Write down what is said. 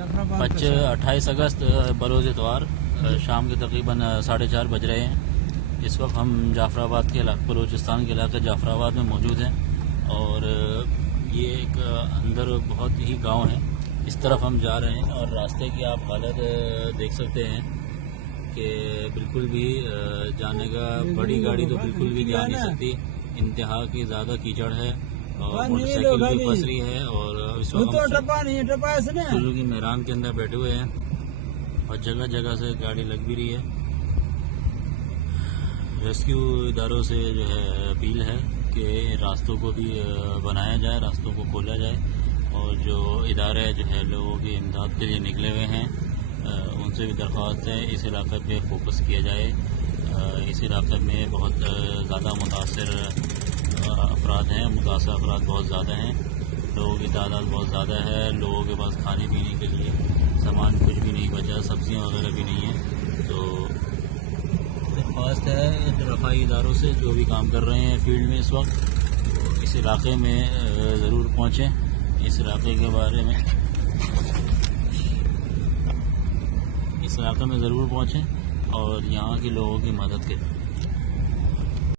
28 अगस्त बरोज़ इतवार शाम के तकरीबन 4:30 बज रहे हैं। इस वक्त हम जाफराबाद के बलूचिस्तान के इलाके जाफराबाद में मौजूद हैं और ये एक अंदर बहुत ही गांव है। इस तरफ हम जा रहे हैं और रास्ते की आप हालत देख सकते हैं कि बिल्कुल भी जाने का बड़ी गाड़ी तो बिल्कुल भी जा नहीं सकती। इंतहा की ज़्यादा कीचड़ है और मोटरसाइकिल भी फंस रही है। और इस वक्त हम कुल्लू की मैदान के अंदर बैठे हुए हैं और जगह जगह से गाड़ी लग भी रही है। रेस्क्यू इदारों से जो है अपील है कि रास्तों को भी बनाया जाए, रास्तों को खोला जाए और जो इदारे जो है लोगों की इमदाद के लिए निकले हुए हैं उनसे भी दरख्वास्त है इस इलाके पे फोकस किया जाए। इस इलाके में बहुत ज़्यादा मुतासर अफराद हैं, मुतासर अफराद बहुत ज़्यादा हैं, लोगों की तादाद बहुत ज़्यादा है। लोगों के पास खाने पीने के लिए सामान कुछ भी नहीं बचा, सब्जियां वगैरह भी नहीं है। तो दरख्वास्त है रफ़ाई इदारों से जो भी काम कर रहे हैं फील्ड में इस वक्त, इस इलाके में ज़रूर पहुँचें। इस इलाके के बारे में इस इलाके में ज़रूर पहुँचें और यहाँ के लोगों की मदद करें।